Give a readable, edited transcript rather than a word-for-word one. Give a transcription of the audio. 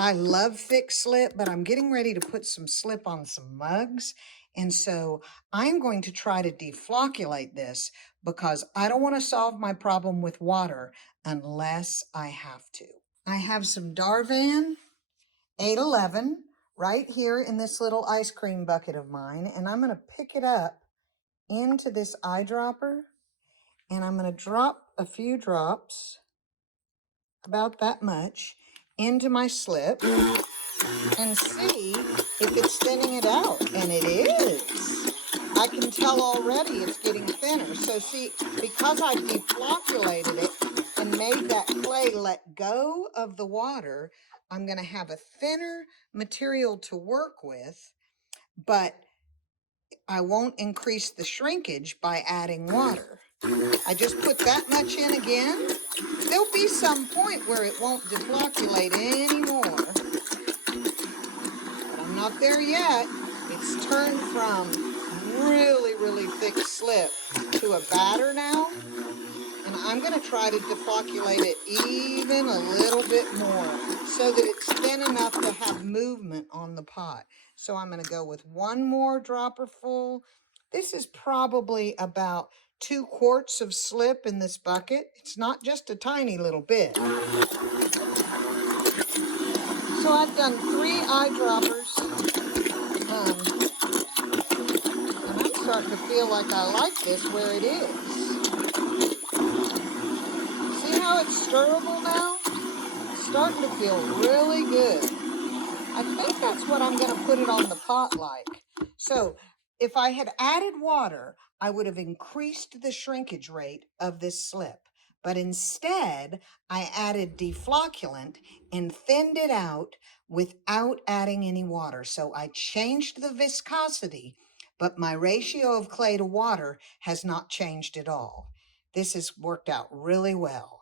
I love thick slip, but I'm getting ready to put some slip on some mugs. And so I'm going to try to deflocculate this because I don't want to solve my problem with water unless I have to. I have some Darvan 811 right here in this little ice cream bucket of mine, and I'm going to pick it up into this eyedropper, and I'm going to drop a few drops, about that much, into my slip and see if it's thinning it out. And it is. I can tell already it's getting thinner. So see, because I deflocculated it and made that clay let go of the water, I'm going to have a thinner material to work with, but I won't increase the shrinkage by adding water. I just put that much in again. There'll be some point where it won't deflocculate anymore. But I'm not there yet. It's turned from really, really thick slip to a batter now. And I'm going to try to deflocculate it even a little bit more so that it's thin enough to have movement on the pot. So I'm going to go with one more dropper full. This is probably about 2 quarts of slip in this bucket. It's not just a tiny little bit. So I've done 3 eyedroppers. And I'm starting to feel like I like this where it is. See how it's stirrable now? It's starting to feel really good. I think that's what I'm going to put it on the pot like. So if I had added water, I would have increased the shrinkage rate of this slip. But instead, I added deflocculant and thinned it out without adding any water. So I changed the viscosity, but my ratio of clay to water has not changed at all. This has worked out really well.